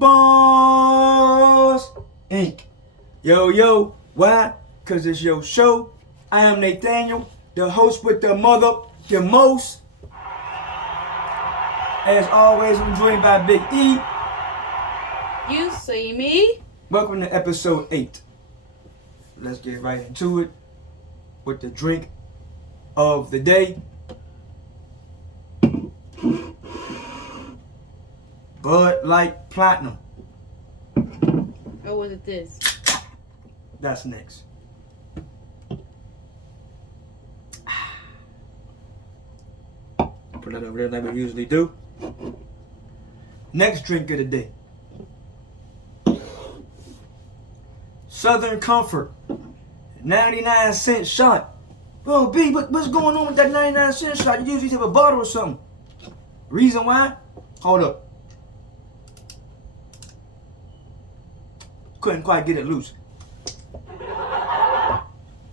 Boss Inc. Yo, why? Cause it's your show. I am Nathaniel, the host with the most. As always, I'm joined by Big E. You see me? Welcome to episode 8. Let's get right into it with the drink of the day. Bud Light Platinum. Or was it this? That's next. Put that over there like we usually do. Next drink of the day. Southern Comfort. 99-cent shot. Oh, B, what's going on with that 99-cent shot? You usually have a bottle or something. Reason why? Hold up. Couldn't quite get it loose.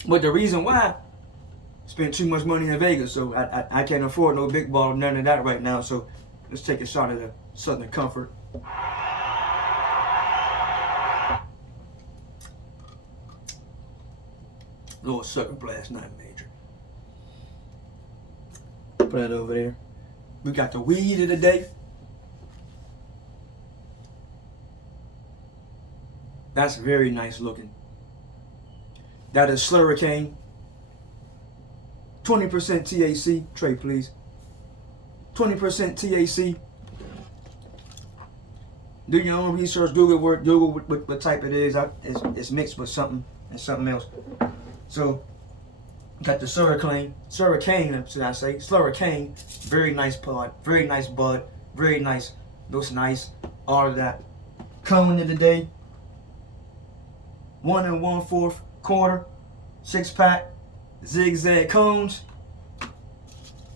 But the reason why, spent too much money in Vegas, so I can't afford no big bottle, none of that right now. So let's take a shot of the Southern Comfort. Little sucker blast, not major. Put that over there. We got the weed of the day. That's very nice looking. That is Slurricane. 20% THC. Trey, please. 20% THC. Do your own research. Google what type it is. It's mixed with something and something else. So, got the Slurricane, should I say? Slurricane. Very nice pod. Very nice bud. Very nice. Looks nice. All of that. Cone of the day. 1 1/4 quarter, 6-pack, zigzag cones.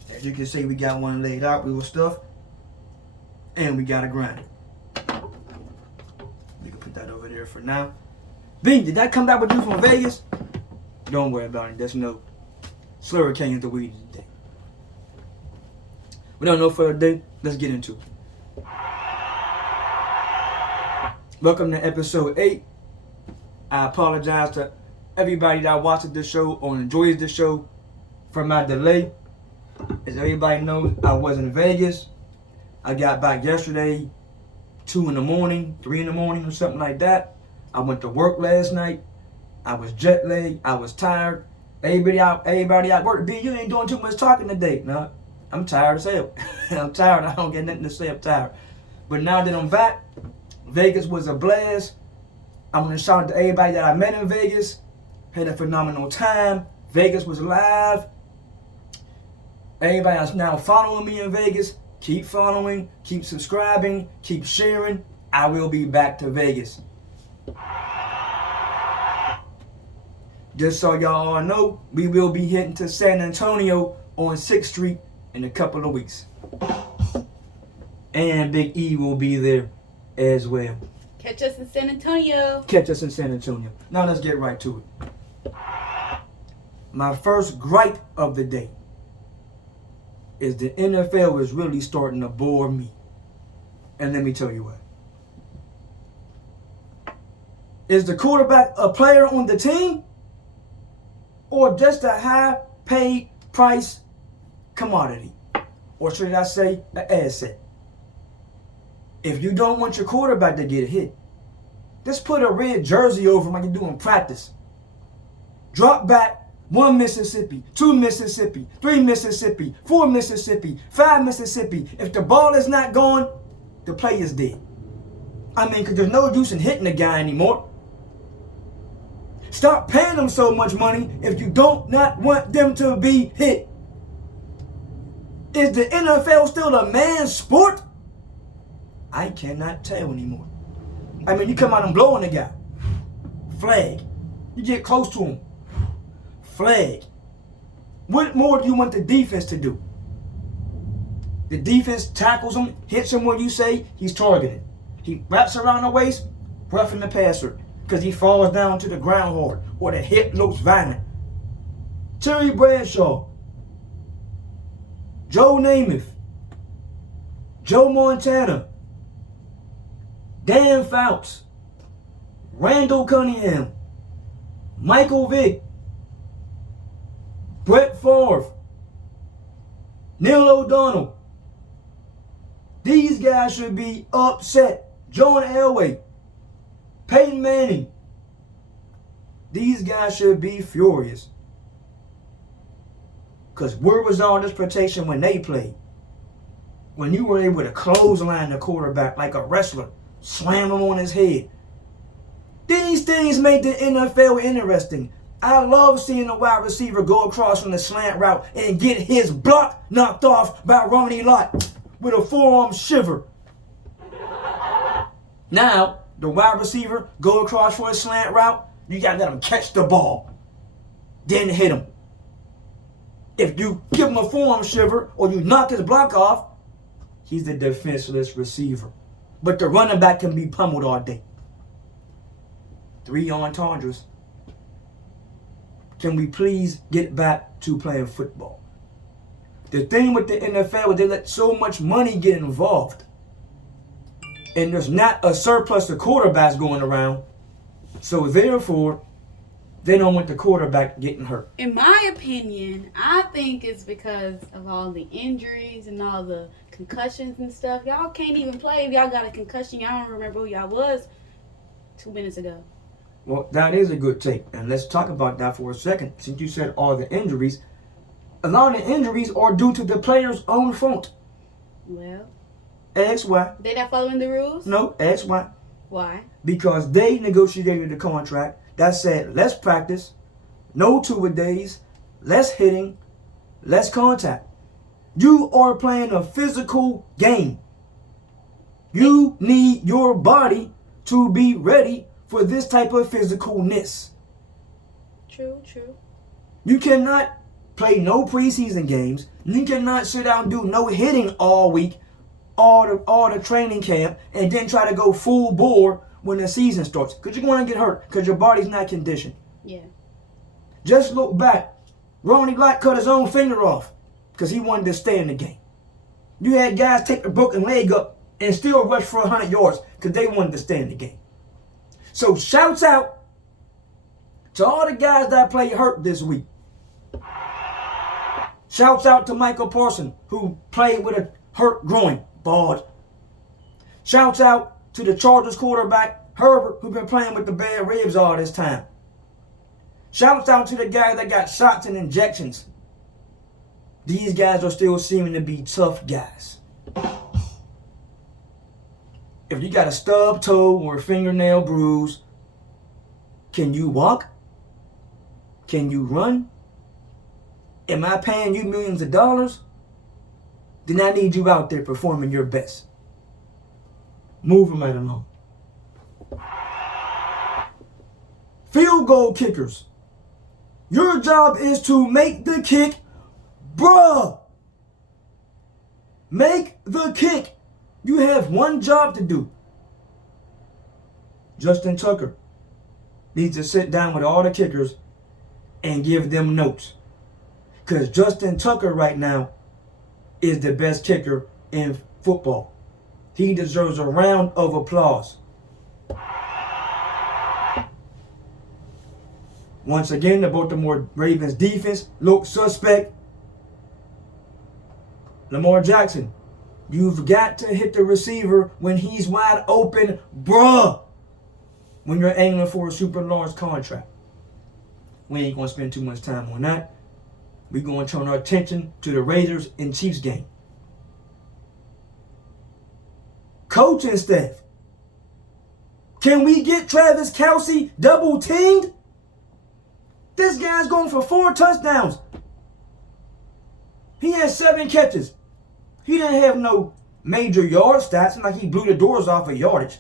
As you can see, we got one laid out. We will stuff, and we got a grinder. We can put that over there for now. B, did that come back with you from Vegas? Don't worry about it. There's no Slurricane is the weed of the day. Without no further ado, let's get into it. Welcome to episode 8. I apologize to everybody that watches this show or enjoys this show for my delay. As everybody knows, I was in Vegas. I got back yesterday, 2 in the morning, 3 in the morning or something like that. I went to work last night. I was jet lagged. I was tired. Everybody out work. B, you ain't doing too much talking today. No, I'm tired as hell. I'm tired. I don't get nothing to say. I'm tired. But now that I'm back, Vegas was a blast. I want to shout out to everybody that I met in Vegas. Had a phenomenal time. Vegas was live. Everybody that's now following me in Vegas, keep following, keep subscribing, keep sharing. I will be back to Vegas. Just so y'all all know, we will be heading to San Antonio on 6th Street in a couple of weeks. And Big E will be there as well. Catch us in San Antonio. Catch us in San Antonio. Now let's get right to it. My first gripe of the day is the NFL is really starting to bore me. And let me tell you what. Is the quarterback a player on the team? Or just a high paid price commodity? Or should I say an asset? If you don't want your quarterback to get hit, just put a red jersey over him like you do in practice. Drop back 1 Mississippi, 2 Mississippi, 3 Mississippi, 4 Mississippi, 5 Mississippi. If the ball is not going, the play is dead. I mean, because there's no use in hitting the guy anymore. Stop paying them so much money if you don't not want them to be hit. Is the NFL still a man's sport? I cannot tell anymore. I mean, you come out and blowing the guy. Flag. You get close to him. Flag. What more do you want the defense to do? The defense tackles him, hits him when you say he's targeted. He wraps around the waist, roughing the passer, because he falls down to the ground hard, or the hit looks violent. Terry Bradshaw, Joe Namath, Joe Montana, Dan Fouts, Randall Cunningham, Michael Vick, Brett Favre, Neil O'Donnell. These guys should be upset. John Elway, Peyton Manning. These guys should be furious. Because where was all this protection when they played? When you were able to clothesline the quarterback like a wrestler, slam him on his head. These things make the NFL interesting. I love seeing a wide receiver go across from the slant route and get his block knocked off by Ronnie Lott with a forearm shiver. Now, the wide receiver go across for a slant route, you gotta let him catch the ball, then hit him. If you give him a forearm shiver or you knock his block off, he's the defenseless receiver. But the running back can be pummeled all day. 3 entendres. Can we please get back to playing football? The thing with the NFL is they let so much money get involved. And there's not a surplus of quarterbacks going around. So therefore, they don't want the quarterback getting hurt. In my opinion, I think it's because of all the injuries and all the concussions and stuff. Y'all can't even play if y'all got a concussion. Y'all don't remember who y'all was 2 minutes ago. Well, that is a good take. And let's talk about that for a second. Since you said all the injuries, a lot of the injuries are due to the player's own fault. Well, Ask why. they not following the rules? No, ask why. Why? Because they negotiated the contract that said less practice, no two-a-days, less hitting, less contact. You are playing a physical game. You need your body to be ready for this type of physicalness. True. You cannot play no preseason games. You cannot sit down and do no hitting all week, all the training camp, and then try to go full bore when the season starts. Because you're going to get hurt because your body's not conditioned. Yeah. Just look back. Ronnie Lott cut his own finger off because he wanted to stay in the game. You had guys take a broken leg up and still rush for 100 yards because they wanted to stay in the game. So shouts out to all the guys that played hurt this week. Shouts out to Michael Parsons, who played with a hurt groin, bald. Shouts out to the Chargers quarterback, Herbert, who's been playing with the bad ribs all this time. Shouts out to the guy that got shots and injections. These guys are still seeming to be tough guys. If you got a stub toe or a fingernail bruise, can you walk? Can you run? Am I paying you millions of dollars? Then I need you out there performing your best. Moving right along. Field goal kickers. Your job is to make the kick, bruh. Make the kick. You have one job to do. Justin Tucker needs to sit down with all the kickers and give them notes. Because Justin Tucker right now is the best kicker in football. He deserves a round of applause. Once again, the Baltimore Ravens defense looked suspect. Lamar Jackson, you've got to hit the receiver when he's wide open, bruh. When you're angling for a super large contract. We ain't going to spend too much time on that. We're going to turn our attention to the Raiders and Chiefs game. Coaching staff. Can we get Travis Kelce double teamed? This guy's going for 4 touchdowns. He had 7 catches. He didn't have no major yard stats, like he blew the doors off of yardage.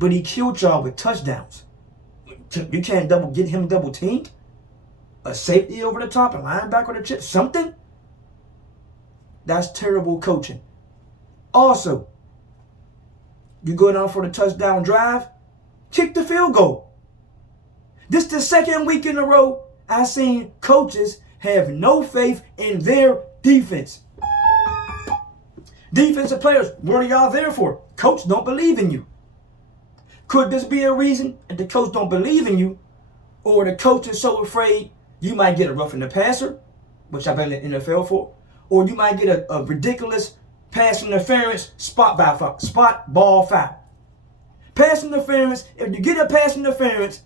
But he killed y'all with touchdowns. You can't get him double teamed? A safety over the top, a linebacker to chip, something? That's terrible coaching. Also, you go down for the touchdown drive, kick the field goal. This is the second week in a row I've seen coaches have no faith in their defense. Defensive players, what are y'all there for? Coach don't believe in you. Could this be a reason that the coach don't believe in you, or the coach is so afraid you might get a roughing the passer, which I've been in the NFL for, or you might get a ridiculous pass interference spot ball foul. Pass interference, if you get a pass interference,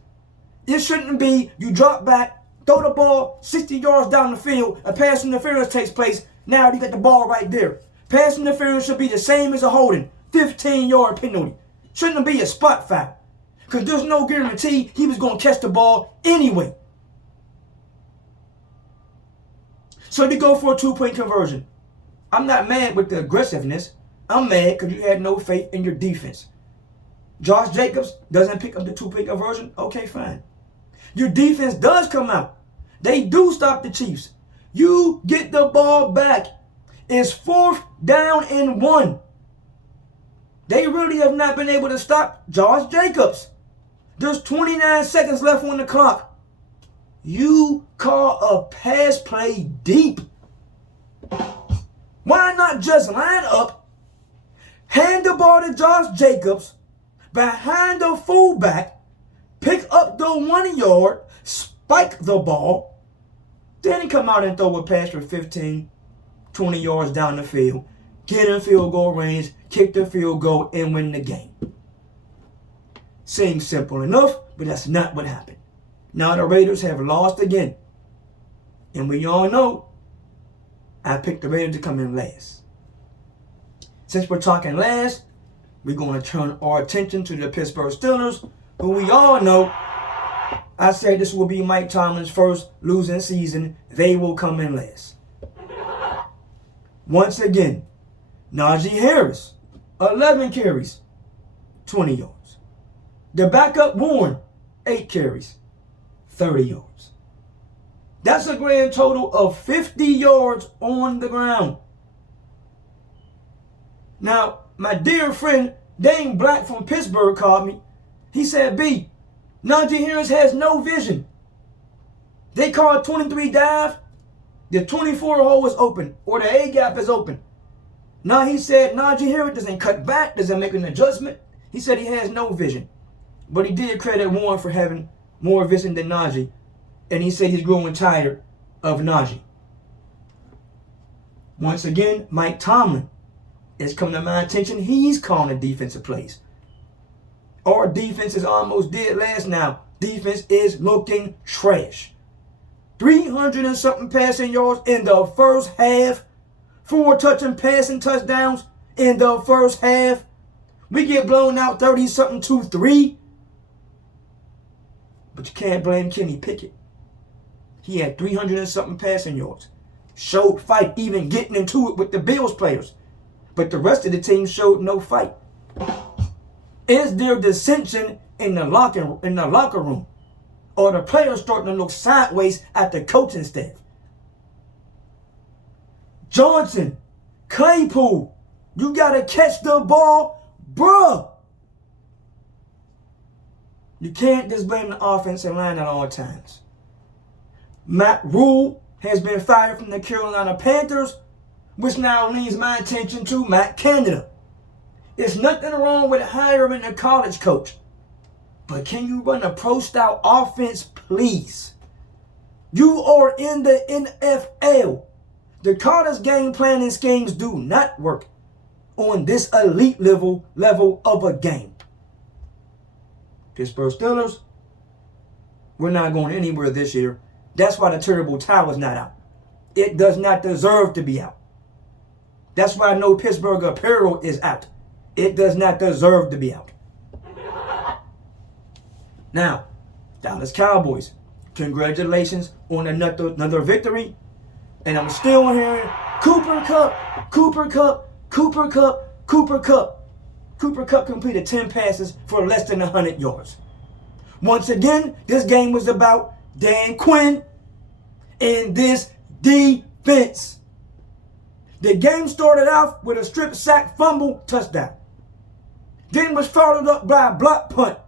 it shouldn't be you drop back, throw the ball 60 yards down the field, a pass interference takes place, now you got the ball right there. Pass interference should be the same as a holding, 15-yard penalty. Shouldn't be a spot foul, because there's no guarantee he was going to catch the ball anyway. So you go for a 2-point conversion. I'm not mad with the aggressiveness. I'm mad because you had no faith in your defense. Josh Jacobs doesn't pick up the 2-point conversion. Okay, fine. Your defense does come out. They do stop the Chiefs. You get the ball back. It's 4th down and 1. They really have not been able to stop Josh Jacobs. There's 29 seconds left on the clock. You call a pass play deep. Why not just line up, hand the ball to Josh Jacobs, behind the fullback, pick up the 1 yard, spike the ball, then come out and throw a pass for 15, 20 yards down the field, get in field goal range, kick the field goal, and win the game. Seems simple enough, but that's not what happened. Now the Raiders have lost again. And we all know I picked the Raiders to come in last. Since we're talking last, we're going to turn our attention to the Pittsburgh Steelers, who we all know, I said this will be Mike Tomlin's first losing season. They will come in last. Once again, Najee Harris, 11 carries, 20 yards. The backup Warren, 8 carries, 30 yards. That's a grand total of 50 yards on the ground. Now, my dear friend Dane Black from Pittsburgh called me. He said, B, Najee Harris has no vision. They call 23 dive. The 24 hole is open, or the A gap is open. Now he said Najee Harris doesn't cut back, doesn't make an adjustment. He said he has no vision. But he did credit Warren for having more vision than Najee. And he said he's growing tired of Najee. Once again, Mike Tomlin is coming to my attention. He's calling the defensive plays. Our defense is almost dead last now. Defense is looking trash. 300 and something passing yards in the first half. 4 passing touchdowns in the first half. We get blown out 30-something 2-3. But you can't blame Kenny Pickett. He had 300 and something passing yards. Showed fight, even getting into it with the Bills players. But the rest of the team showed no fight. Is there dissension in the locker room? Or the players starting to look sideways at the coaching staff? Johnson, Claypool, you got to catch the ball, bruh. You can't just blame the offensive line at all times. Matt Rule has been fired from the Carolina Panthers, which now leads my attention to Matt Canada. There's nothing wrong with hiring a college coach. But can you run a pro-style offense, please? You are in the NFL. The college game planning schemes do not work on this elite level of a game. Pittsburgh Steelers, we're not going anywhere this year. That's why the terrible towel is not out. It does not deserve to be out. That's why no Pittsburgh apparel is out. It does not deserve to be out. Now, Dallas Cowboys, congratulations on another victory. And I'm still hearing Cooper Kupp, Cooper Kupp, Cooper Kupp, Cooper Kupp. Cooper Kupp completed 10 passes for less than 100 yards. Once again, this game was about Dan Quinn and this defense. The game started off with a strip sack fumble touchdown. Then was followed up by a block punt.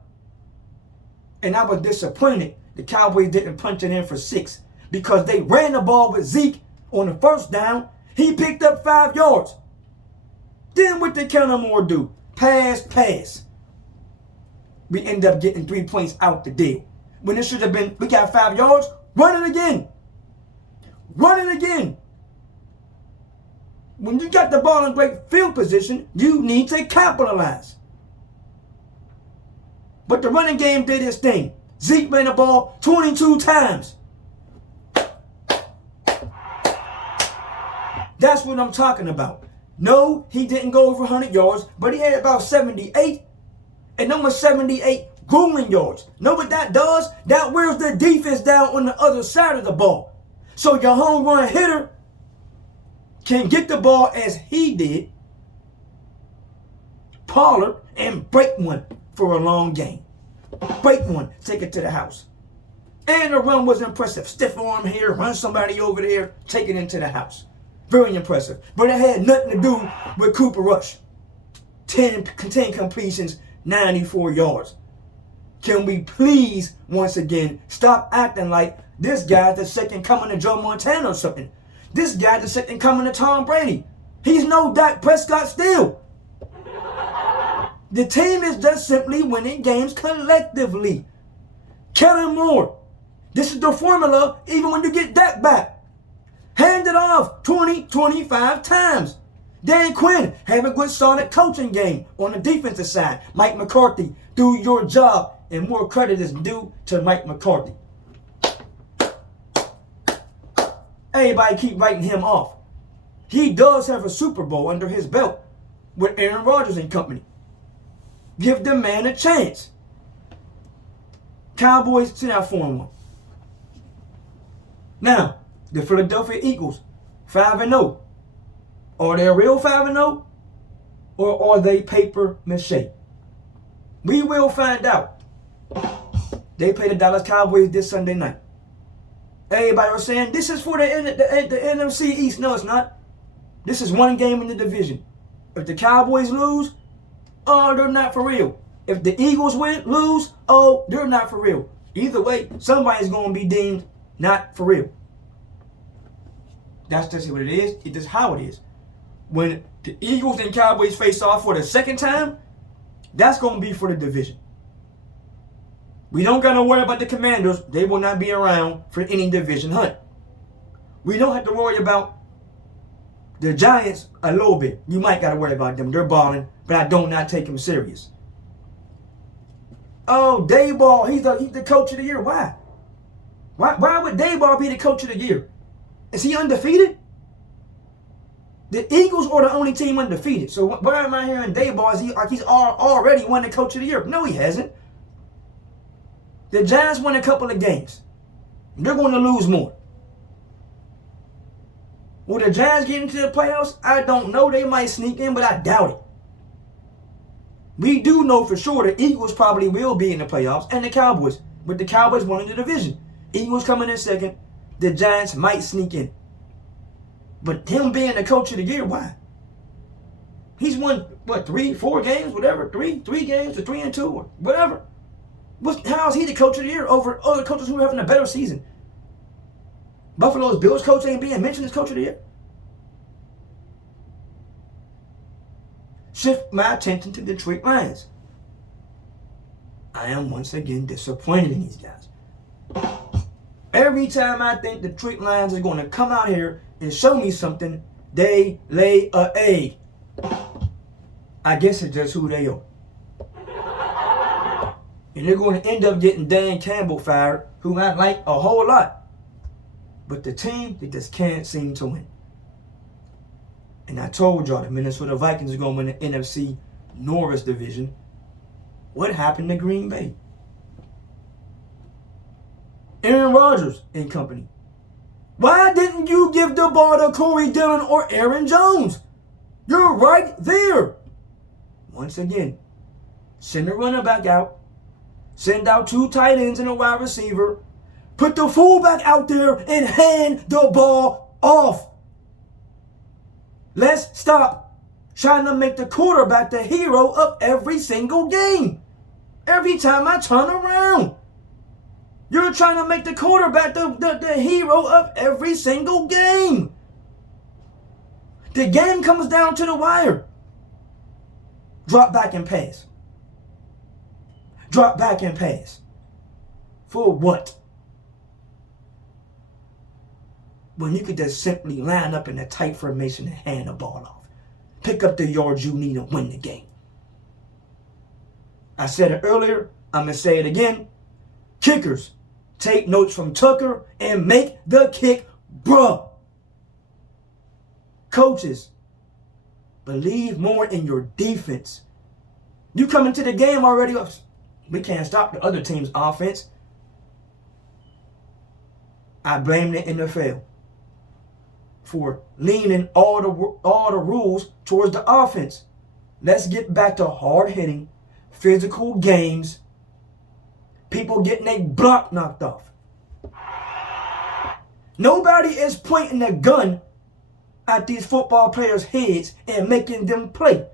And I was disappointed the Cowboys didn't punch it in for 6 because they ran the ball with Zeke on the first down. He picked up 5 yards. Then what did Kellen Moore do? Pass. We end up getting 3 points out the deal. When it should have been, we got 5 yards, run it again. When you got the ball in great field position, you need to capitalize. But the running game did its thing. Zeke ran the ball 22 times. That's what I'm talking about. No, he didn't go over 100 yards, but he had about 78. And them was 78 grueling yards. Know what that does? That wears the defense down on the other side of the ball. So your home run hitter can get the ball as he did, Pollard, and break one for a long game. Break one, take it to the house. And the run was impressive. Stiff arm here, run somebody over there, take it into the house. Very impressive. But it had nothing to do with Cooper Rush. 10 completions, 94 yards. Can we please, once again, stop acting like this guy's the second coming to Joe Montana or something? This guy's the second coming to Tom Brady. He's no Dak Prescott still. The team is just simply winning games collectively. Kellen Moore. This is the formula even when you get Dak back. Hand it off 20, 25 times. Dan Quinn, have a good solid coaching game on the defensive side. Mike McCarthy, do your job. And more credit is due to Mike McCarthy. Everybody keep writing him off. He does have a Super Bowl under his belt with Aaron Rodgers and company. Give the man a chance. Cowboys sit out 4-1. Now, the Philadelphia Eagles, 5-0. Are they a real 5-0? Or are they paper mache? We will find out. They play the Dallas Cowboys this Sunday night. Everybody was saying, this is for the NFC East. No, it's not. This is one game in the division. If the Cowboys lose, oh, they're not for real. If the Eagles lose, oh, they're not for real. Either way, somebody's going to be deemed not for real. That's just what it is. It's just how it is. When the Eagles and Cowboys face off for the second time, that's going to be for the division. We don't got to worry about the Commanders. They will not be around for any division hunt. We don't have to worry about the Giants a little bit. You might got to worry about them. They're balling, but I do not take them serious. Oh, Daboll, he's the coach of the year. Why? Why would Daboll be the coach of the year? Is he undefeated? The Eagles are the only team undefeated. So why am I hearing Daboll? Is he like he's already won the coach of the year? No, he hasn't. The Giants won a couple of games. They're going to lose more. Will the Giants get into the playoffs? I don't know. They might sneak in, but I doubt it. We do know for sure the Eagles probably will be in the playoffs and the Cowboys. But the Cowboys won in the division. Eagles coming in second. The Giants might sneak in. But him being the coach of the year, why? He's won, 3, 4 games, whatever. 3 games, or 3-2, or whatever. How is he the coach of the year over other coaches who are having a better season? Buffalo's Bills coach ain't being mentioned as coach of the year. Shift my attention to the Detroit Lions. I am once again disappointed in these guys. Every time I think the Detroit Lions are going to come out here and show me something, they lay an egg. I guess it's just who they are. And they're going to end up getting Dan Campbell fired, who I like a whole lot. But the team, they just can't seem to win. And I told y'all the Minnesota Vikings are going to win the NFC Norris division. What happened to Green Bay? Aaron Rodgers and company. Why didn't you give the ball to Corey Dillon or Aaron Jones? You're right there. Once again, send the running back out. Send out 2 tight ends and a wide receiver. Put the fullback out there and hand the ball off. Let's stop trying to make the quarterback the hero of every single game. Every time I turn around, you're trying to make the quarterback the hero of every single game. The game comes down to the wire. Drop back and pass. Drop back and pass. For what? When you could just simply line up in a tight formation and hand the ball off. Pick up the yards you need and win the game. I said it earlier. I'm going to say it again. Kickers, take notes from Tucker and make the kick, bruh. Coaches, believe more in your defense. You come into the game already. We can't stop the other team's offense. I blame the NFL for leaning all the rules towards the offense. Let's get back to hard-hitting, physical games. People getting their block knocked off. Nobody is pointing a gun at these football players' heads and making them play.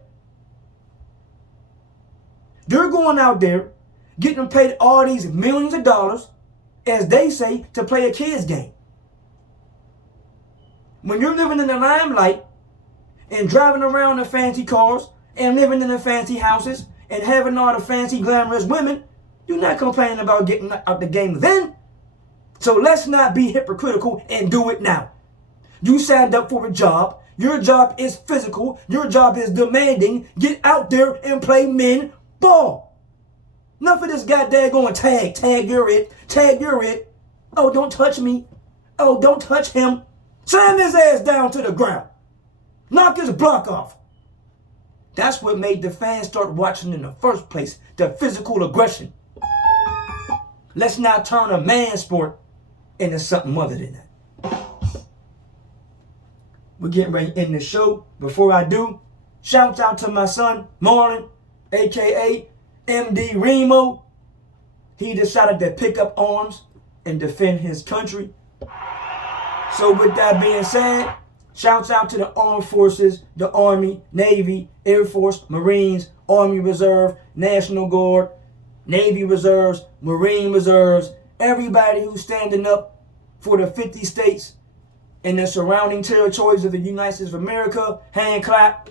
They're going out there, getting paid all these millions of dollars, as they say, to play a kid's game. When you're living in the limelight and driving around in fancy cars and living in the fancy houses and having all the fancy glamorous women, you're not complaining about getting out the game then. So let's not be hypocritical and do it now. You signed up for a job. Your job is physical. Your job is demanding. Get out there and play men ball. Enough of this goddamn going tag, you're it. Oh, don't touch me. Oh, don't touch him. Slam his ass down to the ground. Knock his block off. That's what made the fans start watching in the first place, the physical aggression. Let's not turn a man sport into something other than that. We're getting ready to end the show. Before I do, shouts out to my son, Marlon, a.k.a. MD Remo. He decided to pick up arms and defend his country. So with that being said, shouts out to the armed forces, the Army, Navy, Air Force, Marines, Army Reserve, National Guard, Navy Reserves, Marine Reserves, everybody who's standing up for the 50 states and the surrounding territories of the United States of America. Hand clap.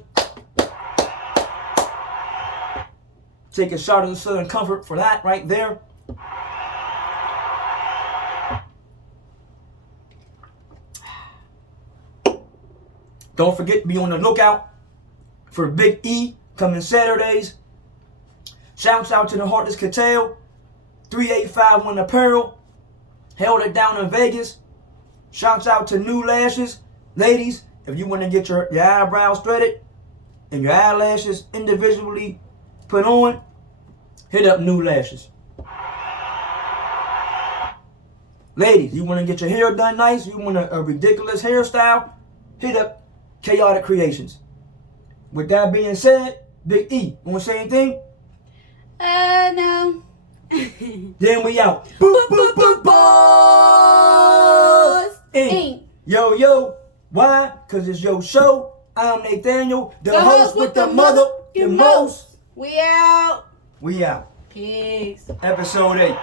Take a shot of the Southern Comfort for that right there. Don't forget to be on the lookout for Big E coming Saturdays. Shouts out to the Heartless Cattail, 3851 Apparel, held it down in Vegas. Shouts out to New Lashes. Ladies, if you want to get your eyebrows threaded and your eyelashes individually put on, hit up New Lashes. Ladies, you want to get your hair done nice, you want a ridiculous hairstyle, hit up Chaotic Creations. With that being said, Big E, want to say anything? No. Then we out. Boop, boop, boop, boss. Inc. Yo. Why? Because it's your show. I'm Nathaniel, the host with the mother, the most. We out. We out. Peace. Episode 8.